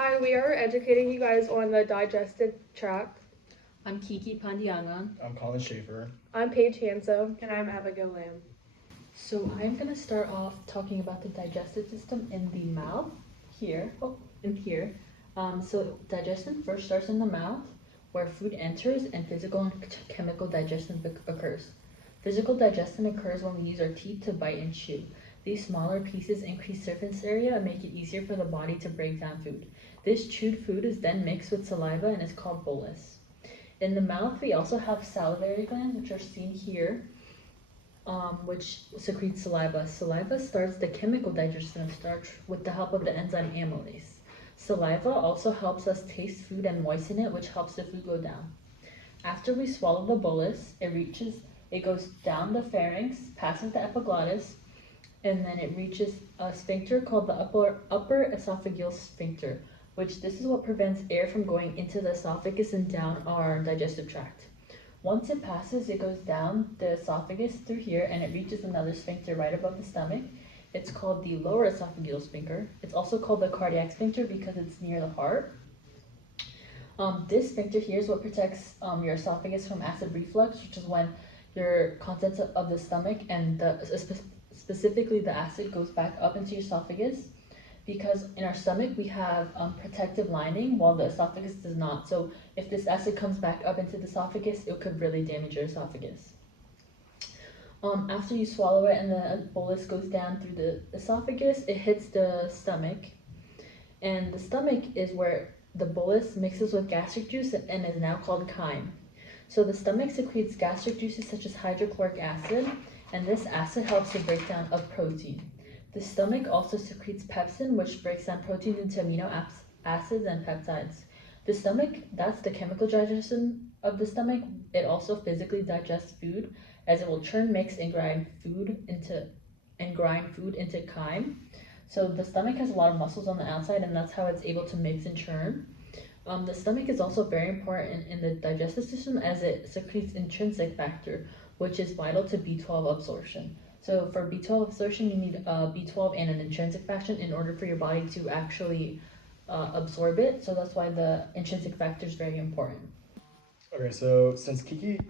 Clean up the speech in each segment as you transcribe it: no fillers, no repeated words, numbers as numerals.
Hi, we are educating you guys on the digestive tract. I'm Kiki Pandiangan. I'm Colin Schaefer. I'm Paige Hanso. And I'm Abigail Lamb. So I'm gonna start off talking about the digestive system in the mouth, here, and here. So digestion first starts in the mouth, where food enters and physical and chemical digestion occurs. Physical digestion occurs when we use our teeth to bite and chew. These smaller pieces increase surface area and make it easier for the body to break down food. This chewed food is then mixed with saliva and is called bolus. In the mouth, we also have salivary glands, which are seen here, which secretes saliva. Saliva starts the chemical digestion of starch with the help of the enzyme amylase. Saliva also helps us taste food and moisten it, which helps the food go down. After we swallow the bolus, it goes down the pharynx, passes the epiglottis, and then it reaches a sphincter called the upper esophageal sphincter, which this is what prevents air from going into the esophagus and down our digestive tract. Once it passes, it goes down the esophagus through here and it reaches another sphincter right above the stomach. It's called the lower esophageal sphincter. It's also called the cardiac sphincter because it's near the heart. This sphincter here is what protects your esophagus from acid reflux, which is when your contents of the stomach and specifically the acid goes back up into your esophagus, because in our stomach we have protective lining while the esophagus does not. So if this acid comes back up into the esophagus, it could really damage your esophagus. After you swallow it and the bolus goes down through the esophagus, it hits the stomach, and the stomach is where the bolus mixes with gastric juice and is now called chyme. So the stomach secretes gastric juices such as hydrochloric acid, and this acid helps the breakdown of protein. The stomach also secretes pepsin, which breaks down proteins into amino acids and peptides. The stomach, that's the chemical digestion of the stomach. It also physically digests food, as it will churn, mix, and grind food into chyme. So the stomach has a lot of muscles on the outside, and that's how it's able to mix and churn. The stomach is also very important in the digestive system as it secretes intrinsic factor, which is vital to B12 absorption. So for B12 absorption, you need B12 and an intrinsic factor in order for your body to actually absorb it. So that's why the intrinsic factor is very important. Okay, so since Kiki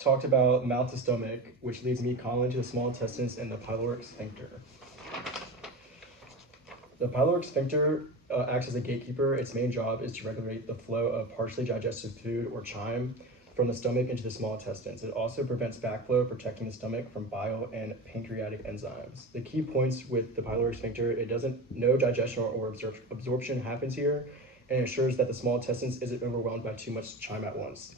talked about mouth to stomach, which leads me, Colin, to the small intestines and the pyloric sphincter. The pyloric sphincter acts as a gatekeeper. Its main job is to regulate the flow of partially digested food, or chyme, from the stomach into the small intestines. It also prevents backflow, protecting the stomach from bile and pancreatic enzymes. The key points with the pyloric sphincter: no digestion or absorption happens here, and ensures that the small intestines isn't overwhelmed by too much chyme at once.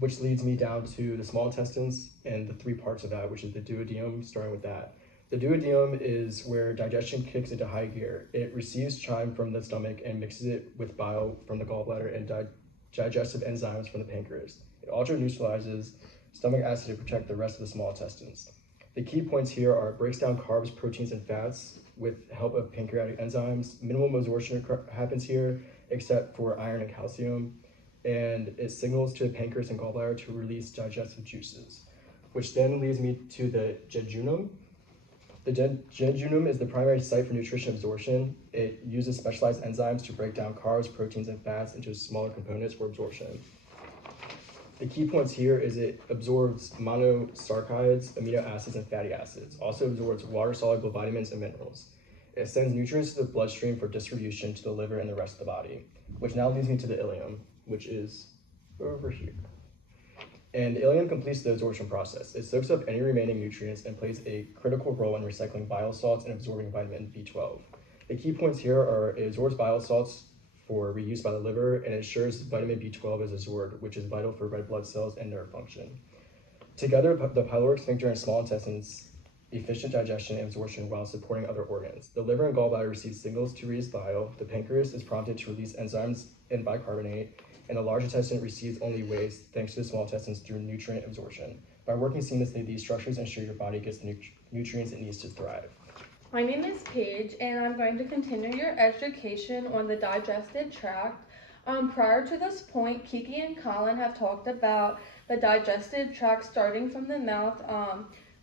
Which leads me down to the small intestines and the three parts of that, which is the duodenum, starting with that. The duodenum is where digestion kicks into high gear. It receives chyme from the stomach and mixes it with bile from the gallbladder and digestive enzymes from the pancreas. It also neutralizes stomach acid to protect the rest of the small intestines. The key points here are: it breaks down carbs, proteins, and fats with help of pancreatic enzymes. Minimum absorption happens here, except for iron and calcium, and it signals to the pancreas and gallbladder to release digestive juices, which then leads me to the jejunum. The jejunum is the primary site for nutrition absorption. It uses specialized enzymes to break down carbs, proteins, and fats into smaller components for absorption. The key points here is it absorbs monosaccharides, amino acids, and fatty acids. Also absorbs water-soluble vitamins and minerals. It sends nutrients to the bloodstream for distribution to the liver and the rest of the body, which now leads me to the ileum, which is over here. And the ileum completes the absorption process. It soaks up any remaining nutrients and plays a critical role in recycling bile salts and absorbing vitamin B12. The key points here are: it absorbs bile salts for reuse by the liver and ensures vitamin B12 is absorbed, which is vital for red blood cells and nerve function. Together, the pyloric sphincter and small intestines efficient digestion and absorption while supporting other organs. The liver and gallbladder receive signals to release bile. The pancreas is prompted to release enzymes and bicarbonate, and the large intestine receives only waste thanks to the small intestines through nutrient absorption. By working seamlessly, these structures ensure your body gets the nutrients it needs to thrive. My name is Paige, and I'm going to continue your education on the digestive tract. Prior to this point, Kiki and Colin have talked about the digestive tract starting from the mouth,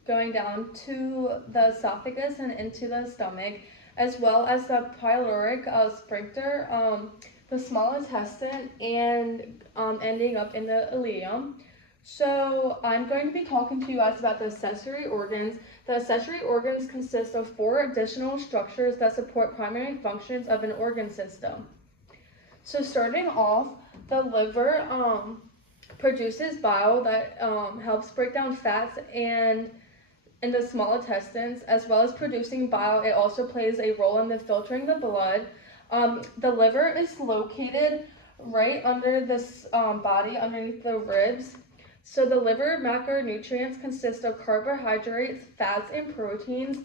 going down to the esophagus and into the stomach. as well as the pyloric sphincter, the small intestine, and ending up in the ileum. So I'm going to be talking to you guys about the accessory organs. The accessory organs consist of 4 additional structures that support primary functions of an organ system. So starting off, the liver produces bile that helps break down fats and in the small intestines, as well as producing bile. It also plays a role in the filtering the blood. The liver is located right under this body, underneath the ribs. So the liver macronutrients consist of carbohydrates, fats, and proteins.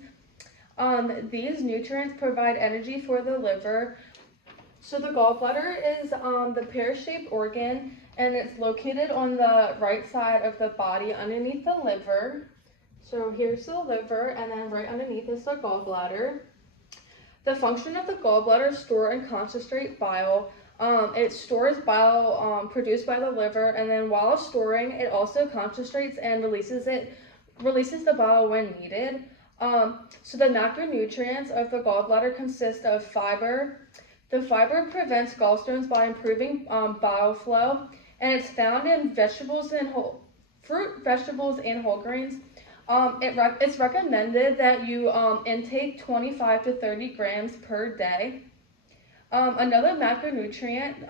These nutrients provide energy for the liver. So the gallbladder is the pear-shaped organ, and it's located on the right side of the body underneath the liver. So here's the liver, and then right underneath is the gallbladder. The function of the gallbladder is store and concentrate bile. It stores bile produced by the liver, and then while storing, it also concentrates and releases the bile when needed. So the macronutrients of the gallbladder consist of fiber. The fiber prevents gallstones by improving bile flow, and it's found in fruit, vegetables, and whole grains. It's recommended that you intake 25 to 30 grams per day. Another macronutrient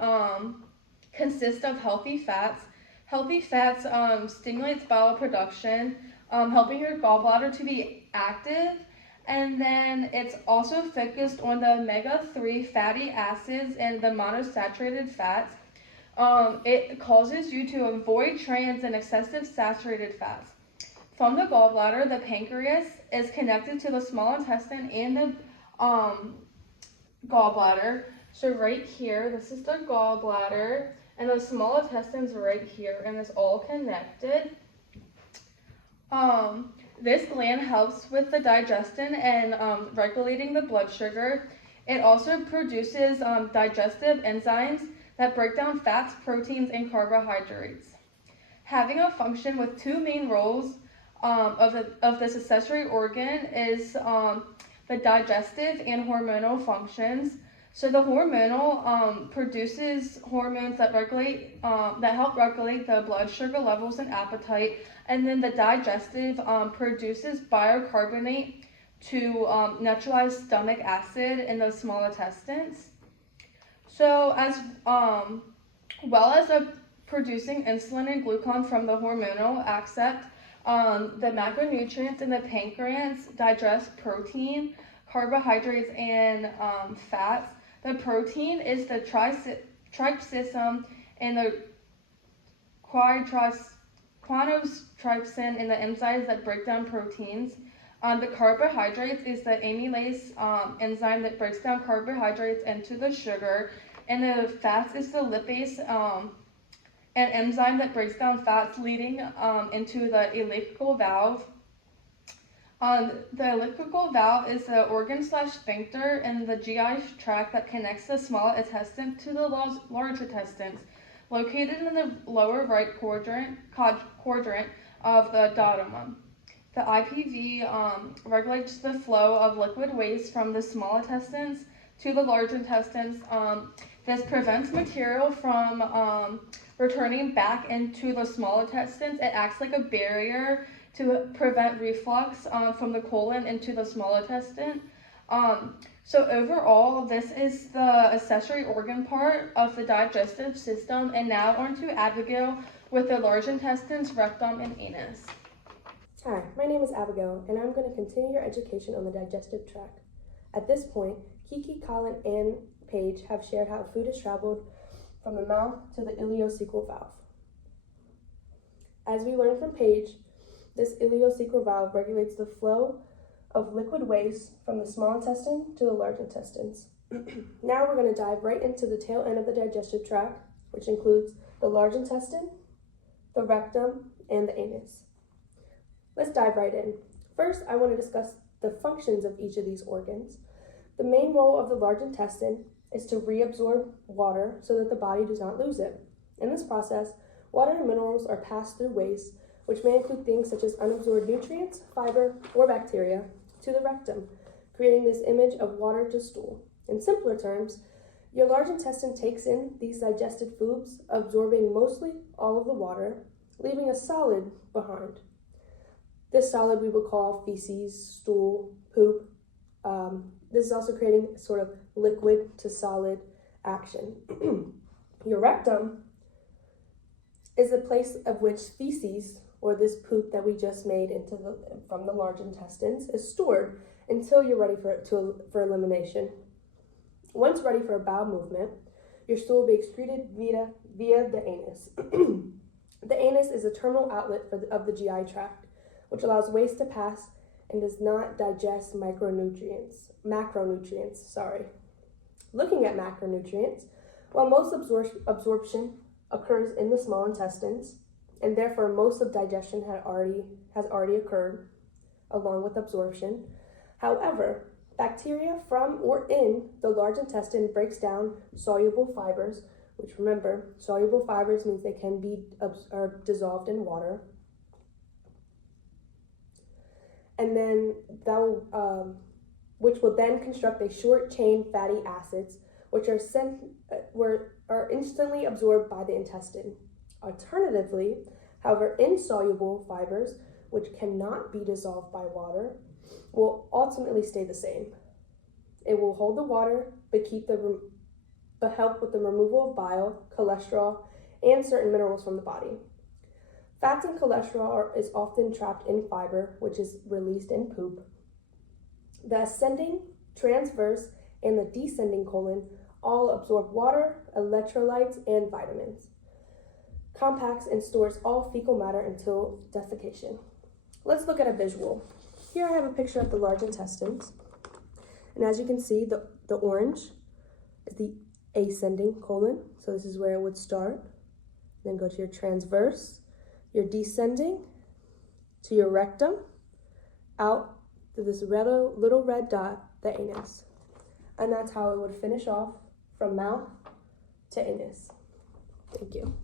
consists of healthy fats. Healthy fats stimulates bile production, helping your gallbladder to be active. And then it's also focused on the omega-3 fatty acids and the monosaturated fats. It causes you to avoid trans and excessive saturated fats. From the gallbladder, the pancreas is connected to the small intestine and the gallbladder. So right here, this is the gallbladder, and the small intestine's right here, and it's all connected. This gland helps with the digestion and regulating the blood sugar. It also produces digestive enzymes that break down fats, proteins, and carbohydrates. Having a function with 2 main roles of this accessory organ is the digestive and hormonal functions. So the hormonal produces hormones that help regulate the blood sugar levels and appetite, and then the digestive produces bicarbonate to neutralize stomach acid in the small intestines. So as well as producing insulin and glucagon from the hormonal axis, the macronutrients in the pancreas digest protein, carbohydrates, and fats. The protein is the trypsin and the quinotrypsin and the enzymes that break down proteins. The carbohydrates is the amylase enzyme that breaks down carbohydrates into the sugar, and the fats is the lipase an enzyme that breaks down fats, leading into the elliptical valve. The elliptical valve is the organ/sphincter in the GI tract that connects the small intestine to the large intestines, located in the lower right quadrant of the duodenum. The IPV regulates the flow of liquid waste from the small intestines to the large intestines. This prevents material from returning back into the small intestines. It acts like a barrier to prevent reflux from the colon into the small intestine. So overall, this is the accessory organ part of the digestive system. And now on to Abigail with the large intestines, rectum, and anus. Hi, my name is Abigail, and I'm going to continue your education on the digestive tract. At this point, Kiki, Colin, and Paige have shared how food is traveled from the mouth to the ileocecal valve. As we learned from Paige, this ileocecal valve regulates the flow of liquid waste from the small intestine to the large intestines. Now we're going to dive right into the tail end of the digestive tract, which includes the large intestine, the rectum, and the anus. Let's dive right in. First, I want to discuss the functions of each of these organs. The main role of the large intestine is to reabsorb water so that the body does not lose it. In this process, water and minerals are passed through waste, which may include things such as unabsorbed nutrients, fiber, or bacteria, to the rectum, creating this image of water to stool. In simpler terms, your large intestine takes in these digested foods, absorbing mostly all of the water, leaving a solid behind. This solid we would call feces, stool, poop. This is also creating sort of liquid to solid action. Your rectum is the place of which feces, or this poop that we just made from the large intestines, is stored until you're ready for elimination. Once ready for a bowel movement, your stool will be excreted via the anus. The anus is a terminal outlet of the GI tract, which allows waste to pass and does not digest macronutrients. Looking at macronutrients, while most absorption occurs in the small intestines, and therefore most of digestion has already occurred along with absorption. However, bacteria from or in the large intestine breaks down soluble fibers, which remember, soluble fibers means they can be dissolved in water. And then which will then construct a short chain fatty acids, which are instantly absorbed by the intestine. Alternatively, however, insoluble fibers, which cannot be dissolved by water, will ultimately stay the same. It will hold the water, but help with the removal of bile, cholesterol, and certain minerals from the body. Fats and cholesterol is often trapped in fiber, which is released in poop. The ascending, transverse, and the descending colon all absorb water, electrolytes, and vitamins, compacts, and stores all fecal matter until defecation. Let's look at a visual. Here I have a picture of the large intestines. And as you can see, the orange is the ascending colon. So this is where it would start. Then go to your transverse, your descending, to your rectum, out to this little red dot, the anus. And that's how it would finish off from mouth to anus. Thank you.